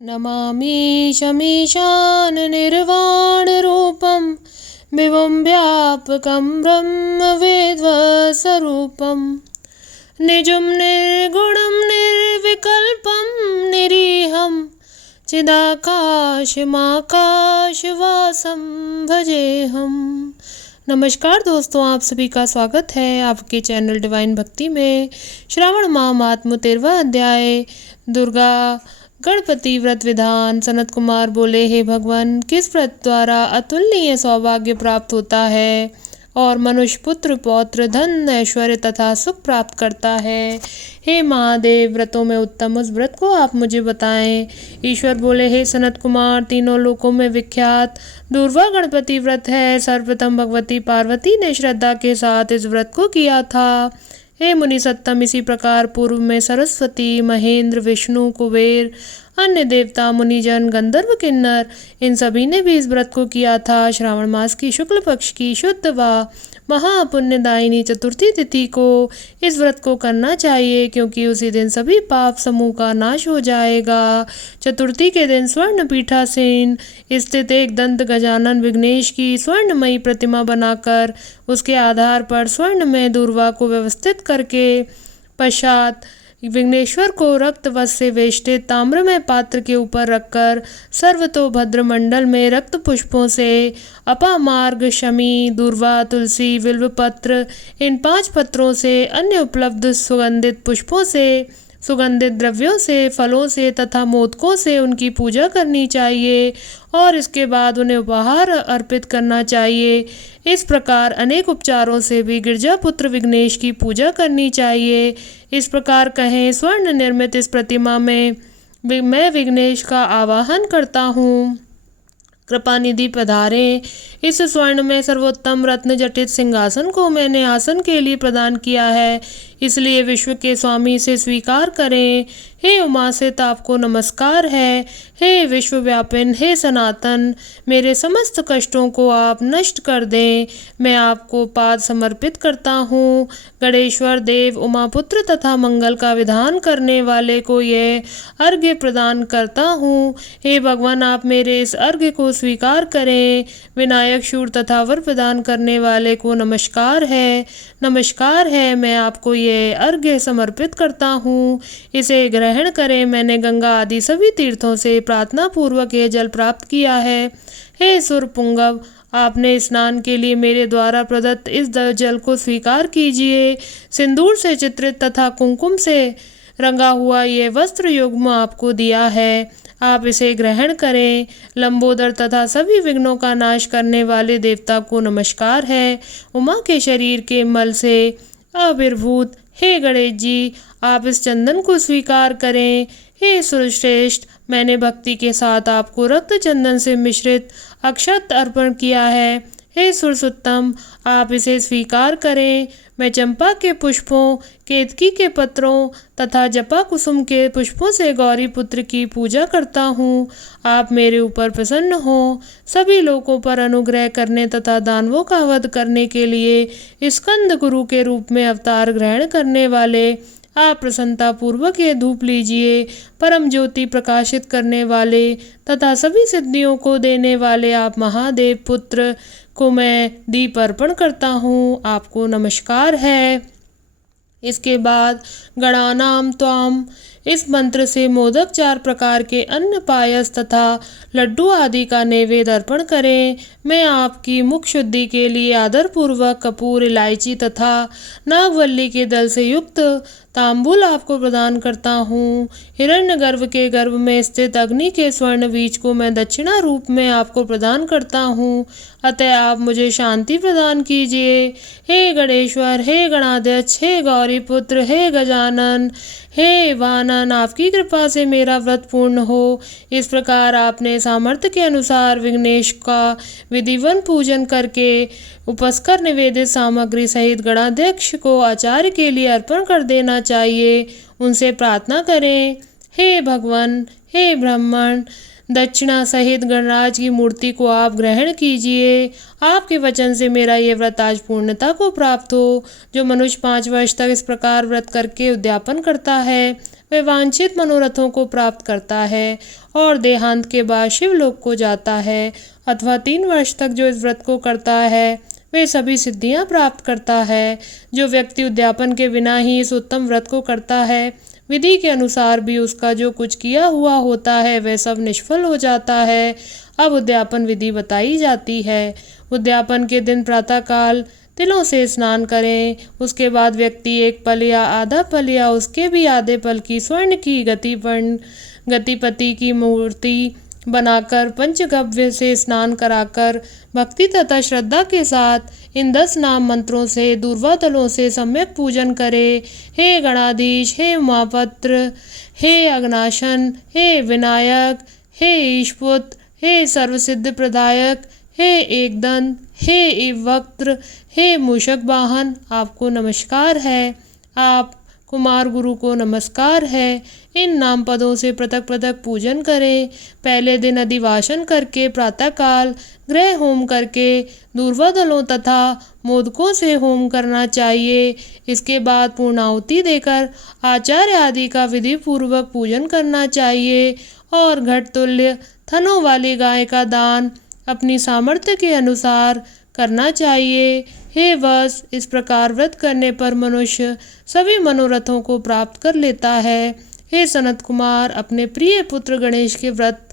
नमामि शमीशान निर्वाणरूपं विभुं व्यापकं ब्रह्मवेद्वस्वरूपं निजं निर्गुणं निर्विकल्पं निरीहं चिदाकाशमाकाशवासं भजेऽहम्। नमस्कार दोस्तों, आप सभी का स्वागत है आपके चैनल डिवाइन भक्ति में। श्रावण माह महात्म्य 13वां अध्याय दुर्गा गणपति व्रत विधान। सनत कुमार बोले, हे भगवान, किस व्रत द्वारा अतुलनीय सौभाग्य प्राप्त होता है और मनुष्य पुत्र पौत्र धन ऐश्वर्य तथा सुख प्राप्त करता है। हे महादेव, व्रतों में उत्तम उस व्रत को आप मुझे बताएं। ईश्वर बोले, हे सनत कुमार, तीनों लोकों में विख्यात दुर्गा गणपति व्रत है। सर्वप्रथम भगवती पार्वती ने श्रद्धा के साथ इस व्रत को किया था। हे मुनि सत्तम, इसी प्रकार पूर्व में सरस्वती, महेंद्र, विष्णु, कुबेर, अन्य देवता, मुनिजन, गंधर्व, किन्नर, इन सभी ने भी इस व्रत को किया था। श्रावण मास की शुक्ल पक्ष की शुद्ध व महापुण्यदायिनी चतुर्थी तिथि को इस व्रत को करना चाहिए, क्योंकि उसी दिन सभी पाप समूह का नाश हो जाएगा। चतुर्थी के दिन स्वर्ण पीठासीन स्थित एक दंत गजानन विघ्नेश की स्वर्णमयी प्रतिमा बनाकर उसके आधार पर स्वर्ण में दूर्वा को व्यवस्थित करके पश्चात विघ्नेश्वर को रक्त वस्त्र से वेष्टित ताम्रमय पात्र के ऊपर रखकर सर्वतोभद्र मंडल में रक्त पुष्पों से अपामार्ग, शमी, दूर्वा, तुलसी, बिल्वपत्र, इन 5 पत्रों से अन्य उपलब्ध सुगंधित पुष्पों से, सुगंधित द्रव्यों से, फलों से तथा मोदकों से उनकी पूजा करनी चाहिए और इसके बाद उन्हें उपहार अर्पित करना चाहिए। इस प्रकार अनेक उपचारों से भी गिरजापुत्र विघ्नेश की पूजा करनी चाहिए। इस प्रकार कहें, स्वर्ण निर्मित इस प्रतिमा में मैं विघ्नेश का आवाहन करता हूँ। कृपानिधि पधारें। इस स्वर्ण में सर्वोत्तम रत्न जटित सिंहासन को मैंने आसन के लिए प्रदान किया है, इसलिए विश्व के स्वामी इसे स्वीकार करें। हे उमासित, आपको नमस्कार है। हे विश्वव्यापिन, हे सनातन, मेरे समस्त कष्टों को आप नष्ट कर दें। मैं आपको पाद समर्पित करता हूँ। गणेश्वर देव, उमापुत्र तथा मंगल का विधान करने वाले को यह अर्घ्य प्रदान करता हूँ। हे भगवान, आप मेरे इस अर्घ्य को स्वीकार करें। विनायक, शूर तथा वर प्रदान करने वाले को नमस्कार है। नमस्कार है, मैं आपको ये अर्घ्य समर्पित करता हूँ, इसे ग्रहण करें। मैंने गंगा आदि सभी तीर्थों से प्रार्थना पूर्वक यह जल प्राप्त किया है। हे सुरपुंगव, आपने स्नान के लिए मेरे द्वारा प्रदत्त इस जल को स्वीकार कीजिए। सिंदूर से चित्रित तथा कुमकुम से रंगा हुआ ये वस्त्र युग्म आपको दिया है, आप इसे ग्रहण करें। लंबोदर तथा सभी विघ्नों का नाश करने वाले देवता को नमस्कार है। उमा के शरीर के मल से आविर्भूत हे गणेश जी, आप इस चंदन को स्वीकार करें। हे सुरश्रेष्ठ, मैंने भक्ति के साथ आपको रक्त चंदन से मिश्रित अक्षत अर्पण किया है। हे सुरसुत्तम, आप इसे स्वीकार करें। मैं चंपा के पुष्पों, केतकी के पत्रों तथा जपा कुसुम के पुष्पों से गौरी पुत्र की पूजा करता हूँ। आप मेरे ऊपर प्रसन्न हो। सभी लोगों पर अनुग्रह करने तथा दानवों का वध करने के लिए स्कंद गुरु के रूप में अवतार ग्रहण करने वाले आप प्रसन्नता पूर्वक ये धूप लीजिए। परम ज्योति प्रकाशित करने वाले तथा सभी सिद्धियों को देने वाले आप महादेव पुत्र को मैं दीप अर्पण करता हूँ, आपको नमस्कार है। इसके बाद गणानाम त्वाम इस मंत्र से मोदक, 4 प्रकार के अन्न, पायस तथा लड्डू आदि का नैवेद्य अर्पण करें। मैं आपकी मुख शुद्धि के लिए आदरपूर्वक कपूर, इलायची तथा नागवल्ली के दल से युक्त तांबूल आपको प्रदान करता हूँ। हिरण्यगर्भ के गर्भ में स्थित अग्नि के स्वर्ण बीज को मैं दक्षिणा रूप में आपको प्रदान करता हूँ, अतः आप मुझे शांति प्रदान कीजिए। हे गणेश्वर, हे गणाध्यक्ष, हे गौरी पुत्र, हे गजानन, हे वानन, आपकी कृपा से मेरा व्रत पूर्ण हो। इस प्रकार आपने सामर्थ्य के अनुसार विघ्नेश का विधिवन पूजन करके उपस्कर निवेदित सामग्री सहित गणाध्यक्ष को आचार्य के लिए अर्पण कर देना चाहिए। उनसे प्रार्थना करें, हे भगवान, हे ब्राह्मण, दक्षिणा सहित गणराज की मूर्ति को आप ग्रहण कीजिए। आपके वचन से मेरा ये व्रत आज पूर्णता को प्राप्त हो। जो मनुष्य 5 वर्ष तक इस प्रकार व्रत करके उद्यापन करता है वह वांछित मनोरथों को प्राप्त करता है और देहांत के बाद शिवलोक को जाता है, अथवा 3 वर्ष तक जो इस व्रत को करता है वे सभी सिद्धियां प्राप्त करता है। जो व्यक्ति उद्यापन के बिना ही इस उत्तम व्रत को करता है, विधि के अनुसार भी उसका जो कुछ किया हुआ होता है वह सब निष्फल हो जाता है। अब उद्यापन विधि बताई जाती है। उद्यापन के दिन प्रातःकाल तिलों से स्नान करें। उसके बाद व्यक्ति 1 पल या आधा पल या उसके भी आधे पल की स्वर्ण की गतिपति की मूर्ति बनाकर पंचगव्य से स्नान कराकर भक्ति तथा श्रद्धा के साथ इन 10 नाम मंत्रों से दूर्वा दलों से सम्यक पूजन करे। हे गणाधीश, हे उमापत्र, हे अग्नाशन, हे विनायक, हे ईशपुत्र, हे सर्वसिद्ध प्रदायक, हे एकदंत, हे वक्त्र, हे मूषक वाहन, आपको नमस्कार है। आप कुमार गुरु को नमस्कार है। इन नाम पदों से पृथक पृथक पूजन करें। पहले दिन अधिवासन करके प्रातःकाल गृह होम करके दूर्वा दलों तथा मोदकों से होम करना चाहिए। इसके बाद पूर्णाहुति देकर आचार्य आदि का विधि पूर्वक पूजन करना चाहिए और घट तुल्य थनों वाली गाय का दान अपनी सामर्थ्य के अनुसार करना चाहिए। हे वत्स, इस प्रकार व्रत करने पर मनुष्य सभी मनोरथों को प्राप्त कर लेता है। हे सनत कुमार, अपने प्रिय पुत्र गणेश के व्रत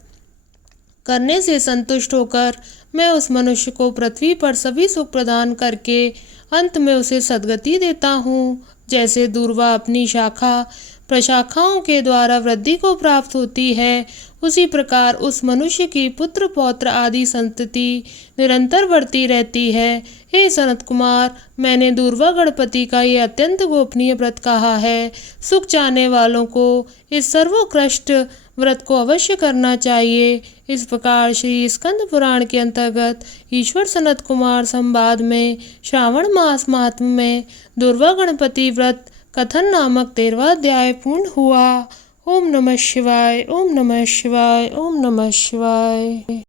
करने से संतुष्ट होकर मैं उस मनुष्य को पृथ्वी पर सभी सुख प्रदान करके अंत में उसे सद्गति देता हूँ। जैसे दूर्वा अपनी शाखा प्रशाखाओं के द्वारा वृद्धि को प्राप्त होती है, उसी प्रकार उस मनुष्य की पुत्र पौत्र आदि संतति निरंतर बढ़ती रहती है। हे सनत कुमार, मैंने दूर्वा गणपति का ये अत्यंत गोपनीय व्रत कहा है। सुख चाहने वालों को इस सर्वोत्कृष्ट व्रत को अवश्य करना चाहिए। इस प्रकार श्री स्कंद पुराण के अंतर्गत ईश्वर सनत कुमार संवाद में श्रावण मास महात्म्य में दूर्वा गणपति व्रत कथन नामक 13वां अध्याय पूर्ण हुआ। ओम नमः शिवाय, ओम नमः शिवाय, ओम नमः शिवाय।